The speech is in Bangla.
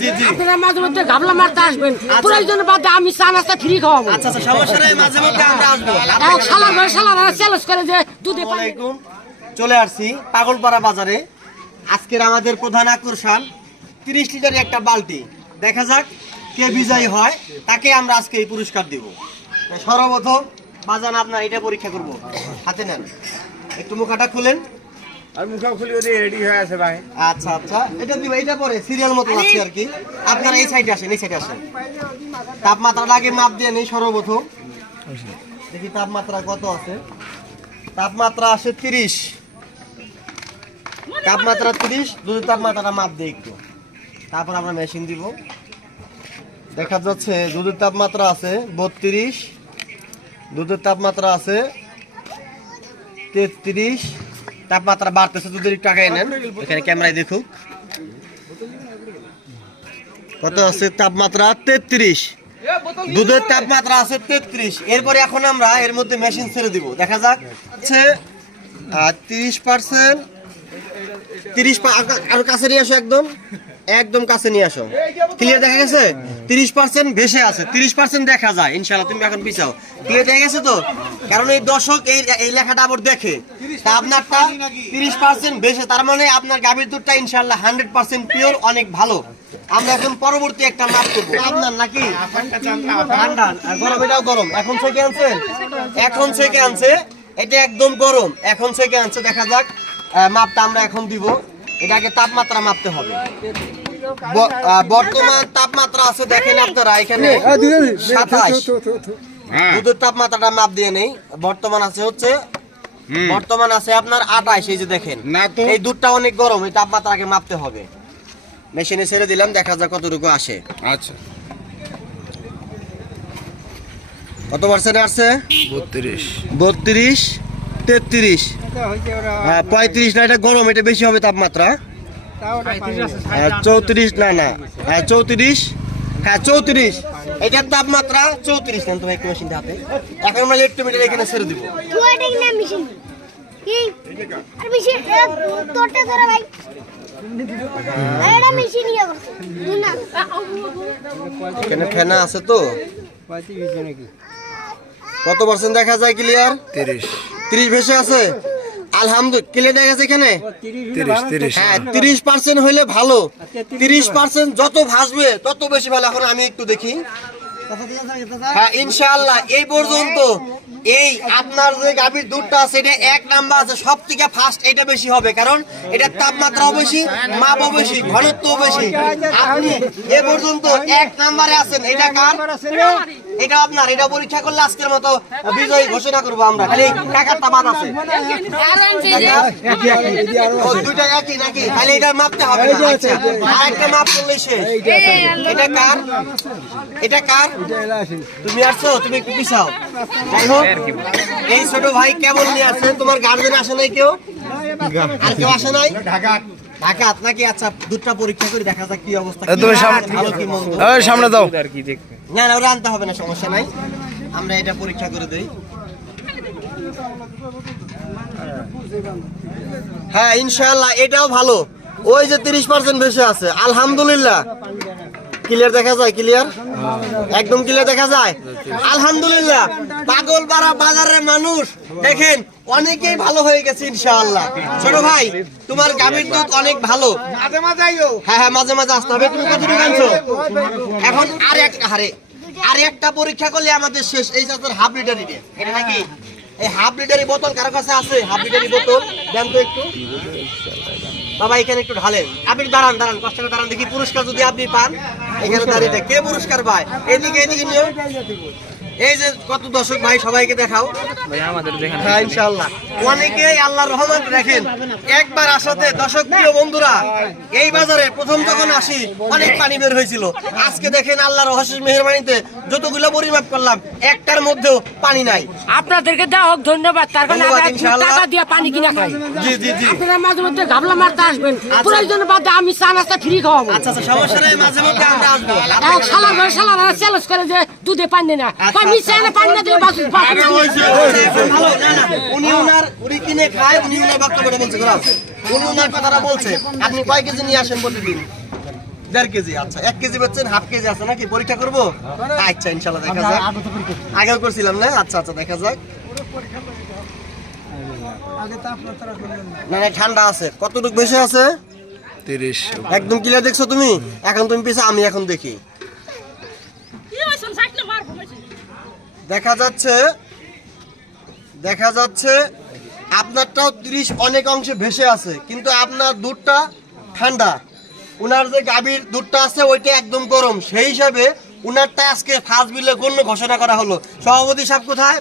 জি জি আপনারা মাঝে মধ্যে ঘাবলা মারতে আসবেন, প্রয়োজন বাদে আমি চা নাস্তা ফ্রি খাওয়াবো। আচ্ছা আচ্ছা সমস্যা নাই, মাঝে মধ্যে আমরা আসবো। শালা চ্যালেঞ্জ করে যে দুধে পানি। আসসালামাইকুম, চলে আসছি পাগলপাড়া বাজারে। আজকের আমাদের প্রধান আকর্ষণ 30 লিটারের একটা বালতি। দেখা যাক কে বিজয়ী হয়, তাকে আমরা আজকে এই পুরস্কার দেব। সর্বপ্রথম বাজান আপনার এটা পরীক্ষা করব, হাতে নেন, একটু মুখাটা খুলেন। আর মুখা খুলে ওদের রেডি হয়ে আছে ভাই। আচ্ছা আচ্ছা এটা দিব, এটা পরে সিরিয়াল মতো আছে আর কি। আপনারা এই সাইডে আসেন, এই সাইডে আসেন। তাপমাত্রাটা আগে মাপ দিয়ে নেই সর্বপ্রথম, দেখি তাপমাত্রা কত আছে। তাপমাত্রা আছে 30, তাপমাত্রা 30। দুধের তাপমাত্রাটা মাপ দিই একটু, তারপর আমরা মেশিন দিব। দেখা যাচ্ছে দুধের তাপমাত্রা আছে 32, দুধের তাপমাত্রা আছে 33। তাপমাত্রা বাড়তেছে, দুধের একটু আগে নেন, এখানে ক্যামেরায় দেখুক কত আছে। তাপমাত্রা 33, দুধের তাপমাত্রা আছে 33। এরপরে এখন আমরা এর মধ্যে মেশিন ছেড়ে দিব। দেখা যাক হচ্ছে 30%, 30 আরো কাছে নিয়ে আসো, একদম একদম কাছে নিয়ে আসো। ক্লিয়ার দেখা গেছে? 30% ভেসে আছে, 30% দেখা যায় ইনশাআল্লাহ। তুমি এখন পিছাও, ক্লিয়ার দেখা গেছে তো? কারণ এই দর্শক এই লেখাটা আবার দেখে, তা আপনারটা 30% ভেসে, তার মানে আপনার গাভীর দুধটা ইনশাআল্লাহ 100% পিওর, অনেক ভালো। আমরা এখন পরবর্তী একটা মাপ করবো। আপনার নাকি ঠান্ডা আর গরম? এটাও গরম, এখন থেকে আনছেন, এখন থেকে আনছে, এটা একদম গরম, এখন থেকে আনছে। দেখা যাক মাপটা আমরা এখন দিব। এটাকে তাপমাত্রা মাপতে হবে। বর্তমান তাপমাত্রা আছে দেখেন আপনারা এখানে 27। দুধের তাপমাত্রাটা মাপ দিয়ে নেই। বর্তমান আছে হচ্ছে, বর্তমান আছে আপনার 28। এই যে দেখেন, এই দুধটা অনেক গরম, এই তাপমাত্রাকে মাপতে হবে। মেশিনে ছেড়ে দিলাম, দেখা যাক কতটুকু আসে। আচ্ছা কত পার্সেন্ট আসছে? 32, 32, 33, 35 না, এটা গরম, এটা বেশি হবে তাপমাত্রা। 34 না না 34, হ্যাঁ 34, এটার তাপমাত্রা 34। নেন তোমার একটু মেশিনটা হাতে। এখন আমরা ইলেকট্রোমিটার এখানে ছেড়ে দিব। এখানে ফেনা আছে তো। কত পার্সেন্ট দেখা যায় ক্লিয়ার? 30 ভেসে আছে, আলহামদুলিল্লাহ। ক্লিয়ার দেখা গেছে এখানে 30। হ্যাঁ 30% হইলে ভালো। 30% যত ভাসবে তত বেশি ভালো। এখন আমি একটু দেখি, হ্যাঁ ইনশাআল্লাহ এই পর্যন্ত এই আপনার যে গাভীর দুধটা আছে এটা 1 নাম্বার আছে, সব থেকে ফার্স্ট এটা বেশি হবে, কারণ এটার তাপমাত্রাও বেশি, মাপও বেশি, ঘনত্বও বেশি। আপনি এ পর্যন্ত 1 নাম্বারে আছেন। এটা কার? এটা আপনার। এটা পরীক্ষা করলে আজকের মতো বিজয়ী ঘোষণা করবো আমরা। খালি টাকারটা বাদ আছে, দুইটা একই নাকি? খালি এটা মাপতে হবে না। আচ্ছা আরেকটা মাপ করলেই শেষ। এটা কার? এটা কার? তুমি আসছো, তুমি একটু পিছাও। যাই হোক, এই ছোট ভাই কেবল নিয়ে আসছে, তোমার গার্জেন আসে নাই কেউ? আর কেউ আসে নাই? ঢাকা নাকি? আচ্ছা দুধটা পরীক্ষা করে দেখা যাক কি অবস্থা। সামনে দাও। না না ওরা আনতে হবে না, সমস্যা নাই, আমরা এটা পরীক্ষা করে দেই। হ্যাঁ ইনশাআল্লাহ এটাও ভালো। ওই যে 30% ভেসে আছে, আলহামদুলিল্লাহ। ক্লিয়ার দেখা যায়? ক্লিয়ার, একদম ক্লিয়ার দেখা যায়, আলহামদুলিল্লাহ। পাগলপাড়া বাজারের মানুষ দেখেন অনেকেই ভালো হয়ে গেছে ইনশাআল্লাহ। ছোট ভাই তোমার গাভীর দুধ অনেক ভালো, মাঝে মাঝে আইও। হ্যাঁ হ্যাঁ মাঝে মাঝে আসতে হবে। তুমি কতটুকু আনছো? এখন আর একটা পরীক্ষা করলে আমাদের শেষ। এই চাচার হাফ লিটারই দিয়ে, এটা নাকি? এই হাফ লিটারি বোতল কারো কাছে আছে? হাফ লিটারি বোতল দেন তো একটু বাবা, এখানে একটু ঢালেন। আপনি দাঁড়ান দাঁড়ান, কষ্ট করে দাঁড়ান দেখি। পুরস্কার যদি আপনি পান এখানে দাঁড়িয়ে, কে পুরস্কার পায়? এদিকে এদিকে নিও। এই যে কত দর্শক ভাই, সবাইকে দেখাও। হ্যাঁ ইনশাআল্লাহ অনেকেই আল্লাহর রহমত দেখেন একবার আসাতে। দর্শক প্রিয় বন্ধুরা, এই বাজারে প্রথম যখন আসি অনেক পানি বের হয়েছিল। আজকে দেখেন আল্লাহর অশেষ মেহেরবানিতে যতগুলো পরিমাপ করলাম একটার মধ্যেও পানি নাই। আপনাদেরকে দেওয়া হোক ধন্যবাদ। তার কারণে টাকা দিয়ে পানি কিনা খাই। জি জি জি আপনারা মাঝে মধ্যে ঘাবলা মারতে আসবেন, প্রয়োজন বাদে আমি চা নাস্তা ফ্রি খাওয়াবো। আচ্ছা আচ্ছা সমস্যা নেই, মাঝে মধ্যে আমরা আসবো। শালা চ্যালেঞ্জ করে যে দুধে পানি না, মিশে পানি না দিয়ে বাসু। উনি কিনে খায়, উনি ওনার বক্তব্যটা বলছে, উনি ওনার কথাটা বলছে। আপনি কয় কেজি নিয়ে আসেন প্রতিদিন? 1.5 কেজি। আচ্ছা 1 কেজি বেচছেন, হাফ কেজি আছে নাকি? পরীক্ষা করবো? আচ্ছা ইনশাল্লাহ দেখা যাক। আগেও করছিলাম না? আচ্ছা আচ্ছা দেখা যাক। না না ঠান্ডা আছে। কতটুকু বেশি আছে? 30। একদম ক্লিয়ার দেখছো তুমি? এখন তুমি পিছে, আমি এখন দেখি। দেখা যাচ্ছে আপনারটাও 30 অনেক অংশে ভেসে আছে, কিন্তু আপনার দুধটা ঠান্ডা। উনার যে গাভীর দুধটা আছে ওইটা একদম গরম, সেই হিসাবে উনারটা আজকে ফার্স্ট বিলে গণ্য ঘোষণা করা হলো। সভাপতি সাহেব কোথায়?